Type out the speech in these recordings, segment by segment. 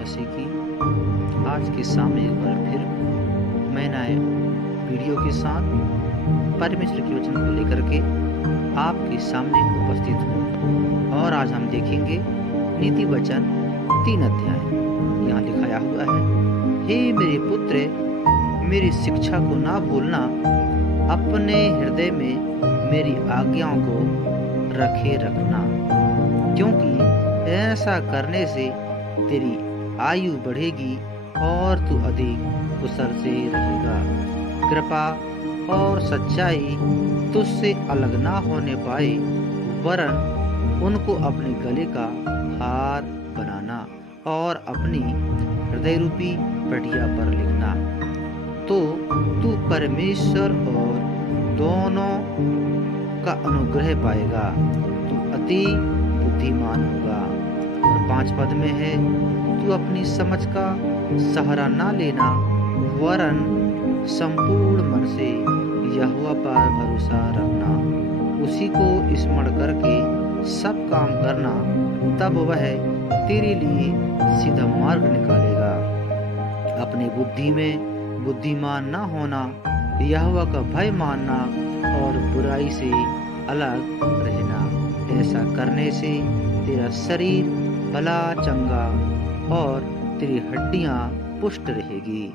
मसीह की। आज के सामने एक बार फिर मैं नए वीडियो के साथ परमेश्वर के वचन को लेकर के आपके सामने उपस्थित हूँ। और आज हम देखेंगे नीति वचन 3 अध्याय। यहाँ लिखाया हुआ है, हे मेरे पुत्र, मेरी शिक्षा को ना भूलना, अपने हृदय में मेरी आज्ञाओं को रखे रखना, क्योंकि ऐसा करने से तेरी आयु बढ़ेगी और तू अधिक कुशल से रहेगा। कृपा और सच्चाई तुझसे अलग ना होने पाए, वरन उनको अपने गले का हार बनाना और अपनी हृदय रूपी पटिया पर लिखना। तो तू परमेश्वर और दोनों का अनुग्रह पाएगा, तू अति बुद्धिमान होगा। और 5 पद में है, तू अपनी समझ का सहारा ना लेना, वरन संपूर्ण मन से यहोवा पर भरोसा रखना। उसी को स्मरण करके सब काम करना, तब वह तेरे लिए सीधा मार्ग निकालेगा। अपनी बुद्धि में बुद्धिमान ना होना, यहोवा का भय मानना और बुराई से अलग रहना। ऐसा करने से तेरा शरीर भला चंगा और तेरी हड्डियां पुष्ट रहेगी।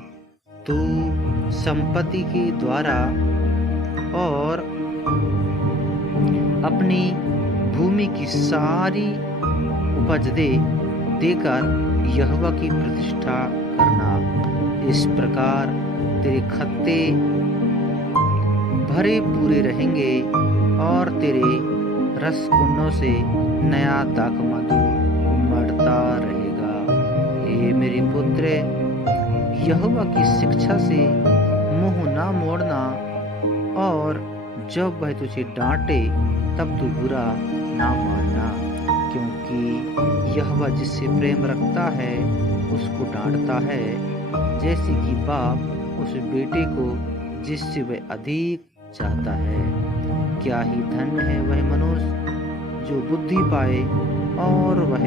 तू संपत्ति के द्वारा और अपनी भूमि की सारी उपज देकर यहोवा की प्रतिष्ठा करना। इस प्रकार तेरे खत्ते भरे पूरे रहेंगे और तेरे रसकुंडों से नया दाखमधु उमड़ता रहेगा। हे मेरे पुत्र, यहोवा की शिक्षा से मुंह ना मोड़ना, और जब वह तुझे डांटे तब तू बुरा ना मानना, क्योंकि यहोवा जिससे प्रेम रखता है उसको डांटता है, जैसे कि बाप उस बेटे को जिससे वह अधिक चाहता है। क्या ही धन्य है वह मनुष्य जो बुद्धि पाए, और वह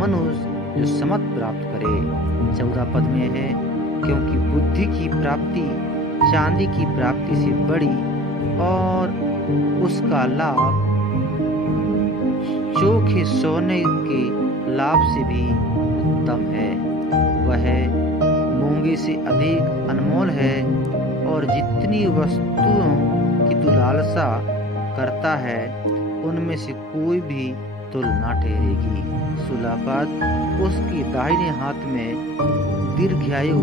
मनुष्य जो समझ प्राप्त करे। 14 पद में है, क्योंकि बुद्धि की प्राप्ति चांदी की प्राप्ति से बड़ी, और उसका लाभ चोखे सोने के लाभ से भी उत्तम है। वह मूंगे से अधिक अनमोल है, और जितनी वस्तुओं की तू लालसा करता है उनमें से कोई भी तुल ना ठहरेगी। 16 पद, उसकी दाहिने हाथ में दीर्घायु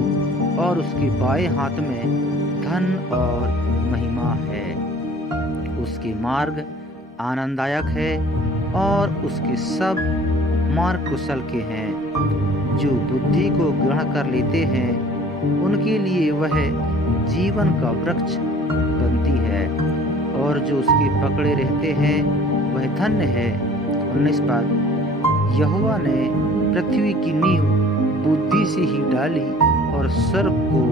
और उसके बाएं हाथ में धन और महिमा है। उसके मार्ग आनंददायक है और उसके सब मार्ग कुशल के हैं। जो बुद्धि को ग्रहण कर लेते हैं उनके लिए वह जीवन का वृक्ष बनती है, और जो उसके पकड़े रहते हैं वह धन्य है। 19 पद, यहोवा ने पृथ्वी की नींव बुद्धि से ही डाली और स्वर्ग को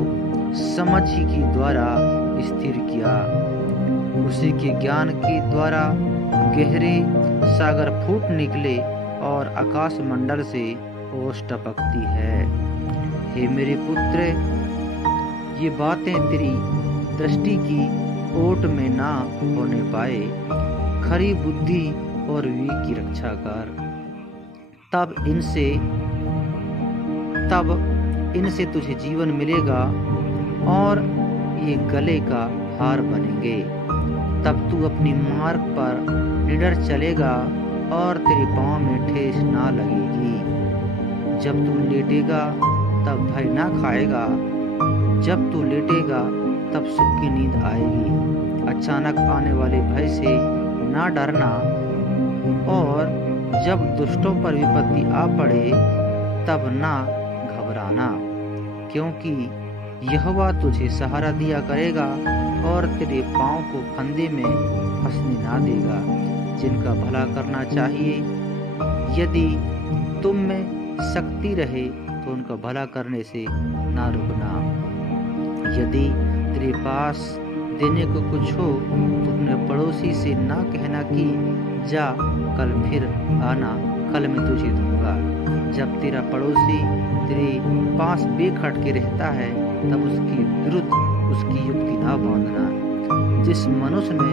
समझ ही के द्वारा स्थिर किया। उसी के ज्ञान के द्वारा गहरे सागर फूट निकले और आकाश मंडल से ओस टपकती है। हे मेरे पुत्र, ये बातें तेरी दृष्टि की ओट में ना होने पाए। खरी बुद्धि और विवेक की रक्षा कर, तब इनसे तुझे जीवन मिलेगा और ये गले का हार बनेंगे। तब तू अपनी मार्ग पर निडर चलेगा और तेरे पांव में ठेस ना लगेगी। जब तू लेटेगा तब भय ना खाएगा, जब तू लेटेगा तब सुख की नींद आएगी। अचानक आने वाले भय से ना डरना, और जब दुष्टों पर विपत्ति आ पड़े तब ना घबराना, क्योंकि यहोवा तुझे सहारा दिया करेगा और तेरे पांव को फंदे में फंसने ना देगा। जिनका भला करना चाहिए, यदि तुम में शक्ति रहे तो उनका भला करने से ना रुकना। यदि तेरे पास देने को कुछ हो तो अपने पड़ोसी से ना कहना कि जा कल फिर आना, कल मैं तुझे दूंगा। जब तेरा पड़ोसी तेरे पास बेखटके रहता है तब उसके विरुद्ध उसकी युक्ति ना बांधना। जिस मनुष्य ने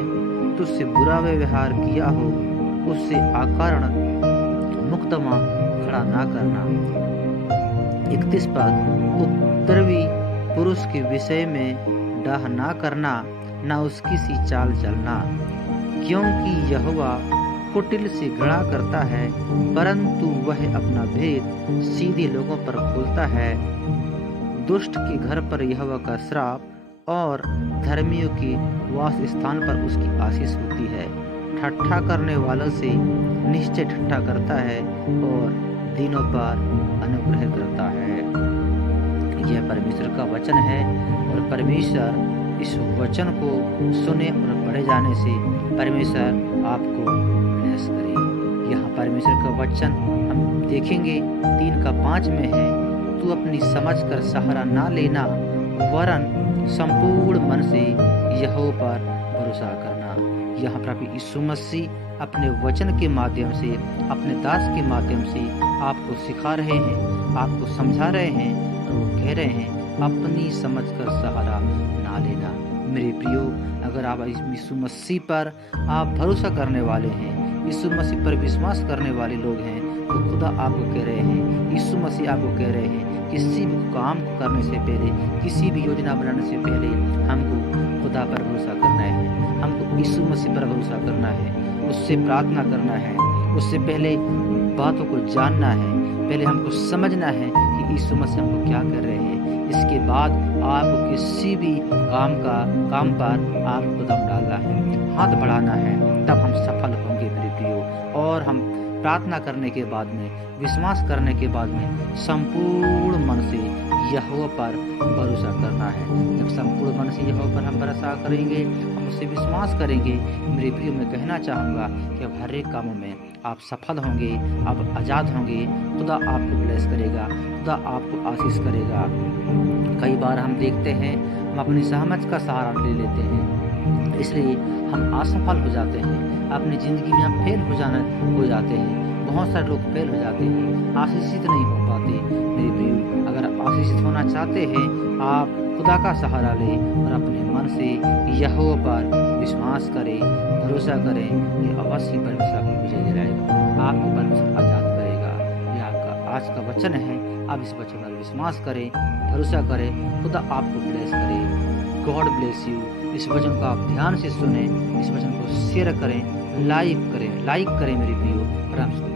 तुझसे बुरा व्यवहार किया हो उससे अकारण मुकदमा खड़ा ना करना। 31 पद, उपद्रवी पुरुष के विषय में डाह ना करना, ना उसकी सी चाल चलना, क्योंकि यहोवा कुटिल से घृणा करता है, परंतु वह अपना भेद सीधे लोगों पर खोलता है। दुष्ट के घर पर यहोवा का श्राप और धर्मियों के वास स्थान पर उसकी आशीष होती है। ठट्ठा करने वालों से निश्चय ठट्ठा करता है और दीनों पर अनुग्रह करता है। यह परमेश्वर का वचन है और परमेश्वर इस वचन को सुने और पढ़े जाने से परमेश्वर आपको ब्लेस करे। यहाँ परमेश्वर का वचन हम देखेंगे 3:5 में है, तू अपनी समझ कर सहारा ना लेना, वरन संपूर्ण मन से यहोवा पर भरोसा करना। यहाँ प्रभु यीशु मसीह अपने वचन के माध्यम से, अपने दास के माध्यम से आपको सिखा रहे हैं, आपको समझा रहे हैं और वो कह रहे हैं अपनी समझ कर सहारा ना लेना। मेरे प्रियो, अगर आप यीशु मसीह पर आप भरोसा करने वाले हैं, यीशु मसीह पर विश्वास करने वाले लोग हैं, तो खुदा आपको कह रहे हैं, यीशु मसीह आपको कह रहे हैं, किसी भी काम को करने से पहले, किसी भी योजना बनाने से पहले हमको खुदा पर भरोसा करना है, हमको यीशु मसीह पर भरोसा करना है, उससे प्रार्थना करना है, उससे पहले बातों को जानना है, पहले हमको समझना है कि यीशु मसीह हमको क्या कर रहे हैं। इसके बाद आपको किसी भी काम पर आपको कदम डालना है, हाथ बढ़ाना है, तब हम सफल होंगे मेरे प्रियो। और हम प्रार्थना करने के बाद में, विश्वास करने के बाद में संपूर्ण मन से यहोवा पर भरोसा करना है। जब संपूर्ण मन से यहोवा पर हम भरोसा करेंगे, हम उससे विश्वास करेंगे, मेरे प्रियो मैं कहना चाहूँगा कि अब हर एक कामों में आप सफल होंगे, आप आज़ाद होंगे, खुदा आपको ब्लेस करेगा, खुदा आपको आशीष करेगा। कई बार हम देखते हैं हम अपनी सहमत का सहारा ले लेते हैं, इसलिए हम असफल हो जाते हैं, अपनी ज़िंदगी में हम फेल हो जाते हैं। बहुत सारे लोग फेल हो जाते हैं, आशीषित नहीं हो पाते। मेरे प्रियो, अगर आप आशीषित होना चाहते हैं, आप खुदा का सहारा लें और अपने मन से यहोवा पर विश्वास करें, भरोसा करें, ये अवश्य परमेश्वर आपको विजय दिलाएगा, आपको परमेश्वर आज़ाद करेगा। यह आपका आज का वचन है, आप इस वचन पर विश्वास करें, भरोसा करें, खुदा आपको ब्लेस करे। God bless you. इस वचन को आप ध्यान से सुने, इस वचन को शेयर करें, लाइक करें मेरे प्रियो,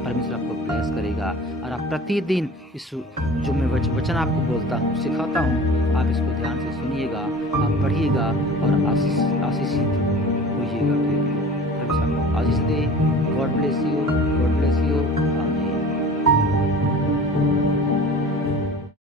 परमेश्वर आपको ब्लेस करेगा। और आप प्रतिदिन इस जो मैं वचन आपको बोलता हूँ, सिखाता हूँ, आप इसको ध्यान से सुनिएगा, आप पढ़िएगा और आशीषित होइएगा। परमेश्वर आपको आशीष दे। God bless you.